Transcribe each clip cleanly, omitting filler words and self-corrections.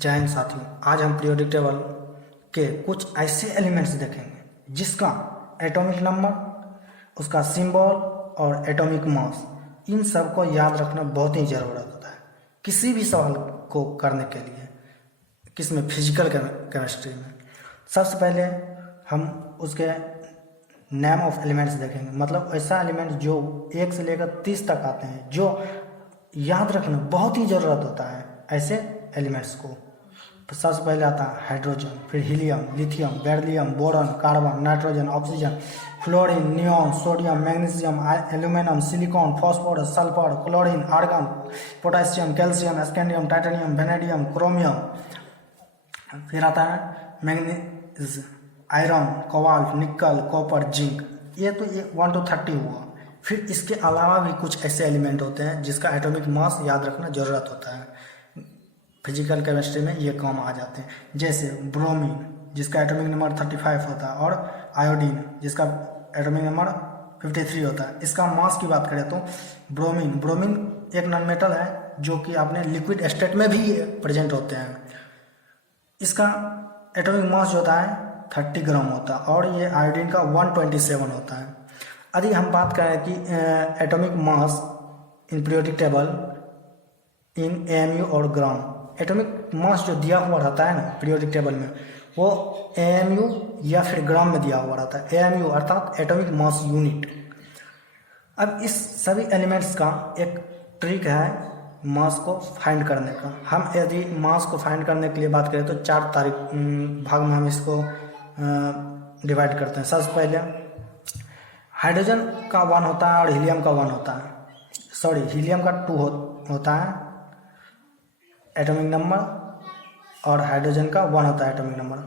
जय हिंद साथियों, आज हम पीरियोडिक टेबल के कुछ ऐसे एलिमेंट्स देखेंगे जिसका एटॉमिक नंबर, उसका सिंबल और एटॉमिक मास, इन सब को याद रखना बहुत ही ज़रूरत होता है किसी भी सवाल को करने के लिए। किसमें? फिजिकल केमिस्ट्री में। सबसे पहले हम उसके नेम ऑफ एलिमेंट्स देखेंगे, मतलब ऐसा एलिमेंट जो 1 से लेकर 30 तक आते हैं, जो याद रखना बहुत ही ज़रूरत होता है ऐसे एलिमेंट्स को। तो सबसे पहले आता है हाइड्रोजन, फिर helium, lithium, beryllium, boron, carbon, nitrogen, oxygen, fluorine, neon, sodium, magnesium, aluminium, silicon, phosphorus, sulphur, chlorine, argon, potassium, calcium, scandium, titanium, vanadium, chromium. फिर आता है manganese, iron, cobalt, nickel, copper, zinc. ये तो 1 to 30 हुआ। फिर इसके अलावा भी कुछ ऐसे एलिमेंट होते हैं जिसका एटॉमिक मास याद रखना ज़रूरत होता है। फिजिकल केमिस्ट्री में ये काम आ जाते हैं, जैसे ब्रोमीन जिसका एटॉमिक नंबर 35 होता है, और आयोडीन जिसका एटॉमिक नंबर 53 होता है। इसका मास की बात करें तो ब्रोमीन एक नॉन मेटल है जो कि अपने लिक्विड स्टेट में भी प्रेजेंट होते हैं। इसका एटॉमिक मास जो होता है 30 ग्राम होता है, और ये आयोडीन का 127 होता है। यदि हम बात करें कि atomic mass in periodic table in AMU और ग्राम, एटॉमिक मास जो दिया हुआ रहता है ना पीरियोडिक टेबल में, वो एएमयू या फिर ग्राम में दिया हुआ रहता है। एएमयू अर्थात एटॉमिक मास यूनिट। अब इस सभी एलिमेंट्स का एक ट्रिक है मास को फाइंड करने का। हम यदि मास को फाइंड करने के लिए बात करें तो 4 भाग में हम इसको डिवाइड करते हैं। सबसे पहले हाइड्रोजन का 1 होता है और हीलियम का 1 होता है। सॉरी, हीलियम का 2 होता है एटॉमिक नंबर, और हाइड्रोजन का 1 होता है एटॉमिक नंबर।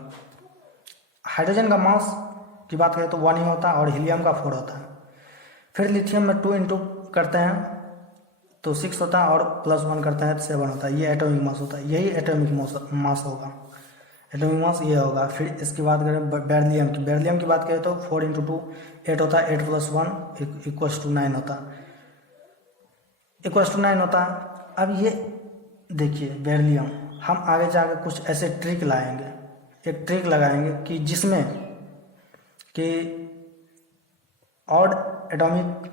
हाइड्रोजन का मास की बात करें तो 1 ही होता है और हीलियम का 4 होता है। फिर लिथियम में 2 इंटू करते हैं तो 6 होता है, और +1 करते हैं तो 7 होता है। ये एटॉमिक मास होता है, यही एटॉमिक मास होगा। एटॉमिक मास ये होगा। फिर इसकी बात करें बेरिलियम की बात करें तो 4 इंटू 2 8 होता है, 8 + 1 = 9 होता है, =9 होता है। अब ये देखिए बेरिलियम, हम आगे जाकर कुछ ऐसे ट्रिक लाएंगे, एक ट्रिक लगाएंगे कि जिसमें कि ऑड एटॉमिक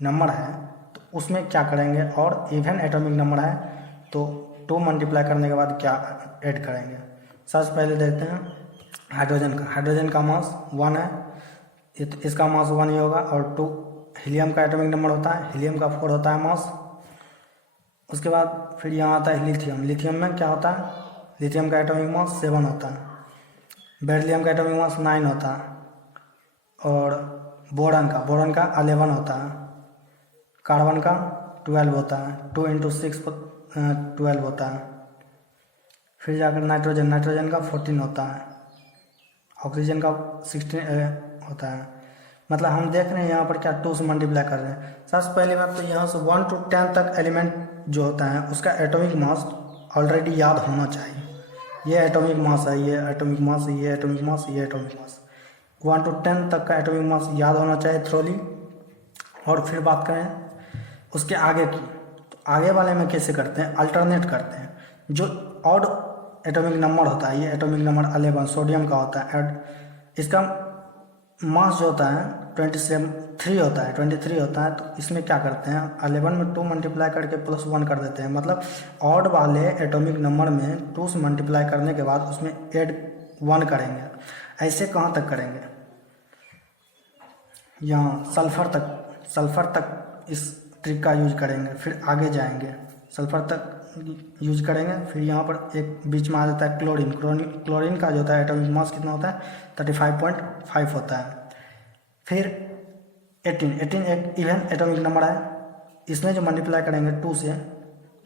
नंबर है तो उसमें क्या करेंगे, और इवन एटॉमिक नंबर है तो 2 मल्टीप्लाई करने के बाद क्या ऐड करेंगे। सबसे पहले देखते हैं हाइड्रोजन का मास 1 है, इसका मास 1 ही होगा, और 2 हीलियम का एटॉमिक नंबर होता है, हीलियम का 4 होता है मास। उसके बाद फिर यहाँ आता है लिथियम में क्या होता है, लिथियम का एटॉमिक मास 7 होता है। बेरिलियम का एटॉमिक मास 9 होता है, और बोरॉन का 11 होता है। कार्बन का 12 होता है, 2 × 6 12 होता है। फिर जाकर नाइट्रोजन का 14 होता है, ऑक्सीजन का 16 होता है। मतलब हम देख रहे हैं यहाँ पर क्या 2 से मल्टीप्लाई कर रहे हैं। सबसे पहली बात तो यहाँ से 1 to 10 तक एलिमेंट जो होता है उसका एटॉमिक मास ऑलरेडी याद होना चाहिए। ये एटॉमिक मास है, ये एटॉमिक मास, ये एटॉमिक मास, ये एटॉमिक मास। 1 to 10 तक का एटॉमिक मास याद होना चाहिए थ्रोली। और फिर बात करें उसके आगे की, तो आगे वाले में कैसे करते हैं, अल्टरनेट करते हैं। जो ऑड एटॉमिक नंबर होता है, ये एटॉमिक नंबर 11 सोडियम का होता है, इसका मास जो होता है 23 होता है। तो इसमें क्या करते हैं, 11 में 2 मल्टीप्लाई करके +1 कर देते हैं। मतलब ऑड वाले एटॉमिक नंबर में 2 से मल्टीप्लाई करने के बाद उसमें ऐड 1 करेंगे। ऐसे कहाँ तक करेंगे, यहाँ सल्फर तक इस ट्रिक का यूज करेंगे। फिर आगे जाएंगे, सल्फर तक यूज करेंगे। फिर यहाँ पर एक बीच में आ जाता है क्लोरीन का जो होता है एटॉमिक मास कितना होता है 35.5 होता है। फिर 18 एक इवन एटॉमिक नंबर है, इसमें जो मल्टीप्लाई करेंगे 2 से,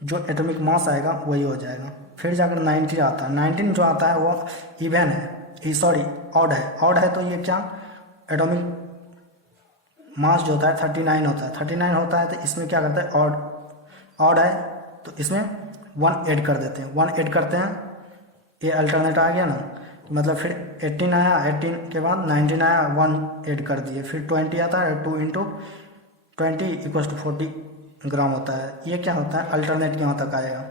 जो एटॉमिक मास आएगा वही हो जाएगा। फिर जाकर 19 आता है। 19 जो आता है वो इवन है, सॉरी ऑड है। तो ये क्या एटॉमिक मास जो होता है 39 होता है। 39 होता है तो इसमें क्या करते हैं, ऑड है तो इसमें 1 ऐड कर देते हैं। 1 ऐड करते हैं, ये अल्टरनेट आ गया ना, मतलब फिर 18 आया, 18 के बाद 19 आया, 1 ऐड कर दिए। फिर 20 आता है, 2 × 20 = 40 ग्राम होता है। ये क्या होता है, अल्टरनेट यहाँ तक आएगा,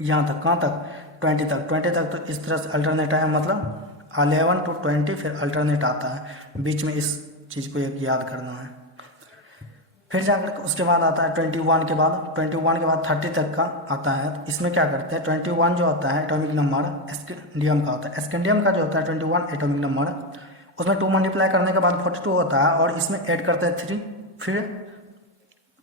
यहाँ तक। कहाँ तक, 20 तक तो इस तरह से अल्टरनेट आया, मतलब 11 to 20 फिर अल्टरनेट आता है, बीच में इस चीज़ को एक याद करना है। फिर जाकर उसके बाद आता है 21 के बाद 30 तक का आता है। तो इसमें क्या करते हैं, 21 जो होता है एटॉमिक नंबर स्कैंडियम का होता है। स्कैंडियम का जो होता है 21 एटॉमिक नंबर, उसमें 2 मल्टीप्लाई करने के बाद 42 होता है और इसमें ऐड करते हैं 3, फिर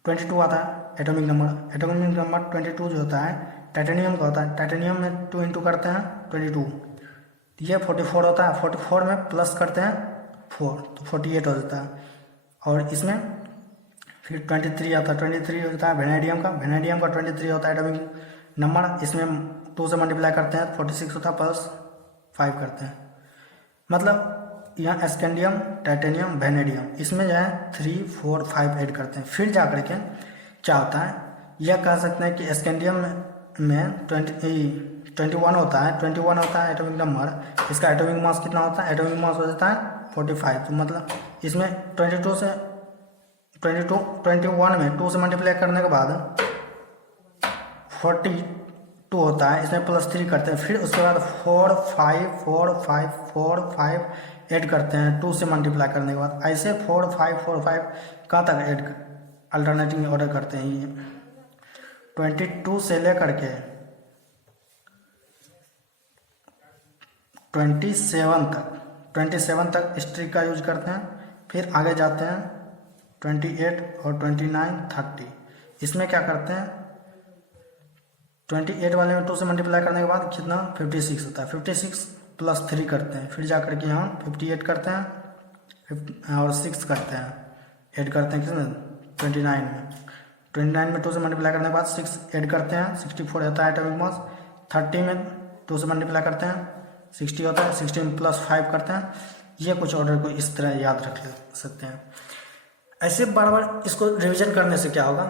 22 आता है एटॉमिक नंबर। एटॉमिक नंबर 22 जो होता है टाइटेनियम का होता है। टाइटेनियम में 2 इंटू करते हैं 22, ये 44 होता है। 44 में प्लस करते हैं 4 तो 48 हो जाता है। और इसमें फिर 23 आता है। 23 होता है वेनेडियम का। वेनेडियम का 23 होता है एटॉमिक नंबर, इसमें 2 से मल्टीप्लाई करते हैं 46 होता है, प्लस 5 करते हैं। मतलब यहाँ स्कैंडियम, टाइटेनियम, वेनेडियम, इसमें जो है 3, 4, 5 ऐड करते हैं। फिर जा करके क्या होता है, यह कह सकते हैं कि स्कैंडियम में 21 होता है। 21 होता है एटॉमिक नंबर, इसका एटॉमिक मास कितना होता है, एटॉमिक मास हो जाता है 45। तो मतलब इसमें 21 में 2 से मल्टीप्लाई करने के बाद 42 होता है, इसमें प्लस 3 करते हैं। फिर उसके बाद 4, 5, 4, 5, 4, 5 ऐड करते हैं 2 से मल्टीप्लाई करने के बाद। ऐसे 4, 5, 4, 5 कहाँ तक ऐड अल्टरनेटिव ऑर्डर करते हैं। ये 22 से लेकर के 27 तक स्ट्रिक का यूज करते हैं। फिर आगे जाते हैं 28 और 29, 30। इसमें क्या करते हैं, 28 वाले में 2 से मल्टीप्लाई करने के बाद कितना 56 होता है। 56 प्लस 3 करते हैं। फिर जा करके यहाँ 58 करते हैं और 6 करते हैं, ऐड करते हैं किसमें 29 में। 29 में 2 से मल्टीप्लाई करने के बाद 6 ऐड करते हैं, 64 होता है एटॉमिक मास। 30 में 2 से मल्टीप्लाई करते हैं 60 होता है, 60 में प्लस 5 करते हैं। ये कुछ ऑर्डर को इस तरह याद रख सकते हैं। ऐसे बार बार इसको रिवीजन करने से क्या होगा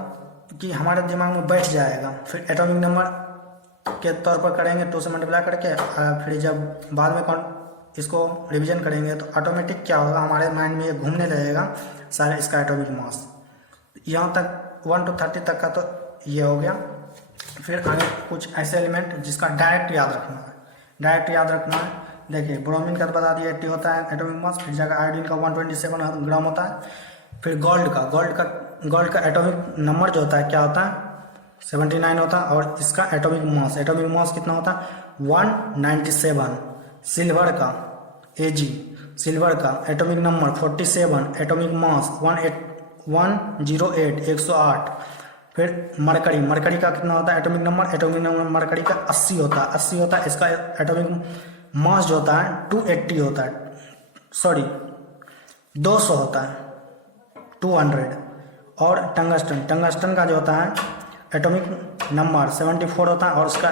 कि हमारे दिमाग में बैठ जाएगा। फिर एटॉमिक नंबर के तौर पर करेंगे 2 से मल्टीप्लाई करके, फिर जब बाद में इसको रिवीजन करेंगे तो ऑटोमेटिक क्या होगा, हमारे माइंड में ये घूमने लगेगा सारे इसका एटॉमिक मास। यहाँ तक 1 to 30 तक का तो ये हो गया। फिर आगे कुछ ऐसे एलिमेंट जिसका डायरेक्ट याद रखना है। देखिए ब्रोमीन का तो बता दिया 80 होता है एटॉमिक मास। फिर जाकर आयोडीन का 127 ग्राम होता है। फिर गोल्ड का एटॉमिक नंबर जो होता है क्या होता है 79 होता है। और इसका एटॉमिक मास कितना होता है 197। सिल्वर का सिल्वर का एटॉमिक नंबर 47, एटॉमिक मास 108 108। फिर मरकरी का कितना होता है एटॉमिक नंबर मरकरी का 80 होता है। इसका एटॉमिक मास जो होता है 280 होता है, 200 होता है 200। और टंगस्टन का जो होता है एटॉमिक नंबर 74 होता है और उसका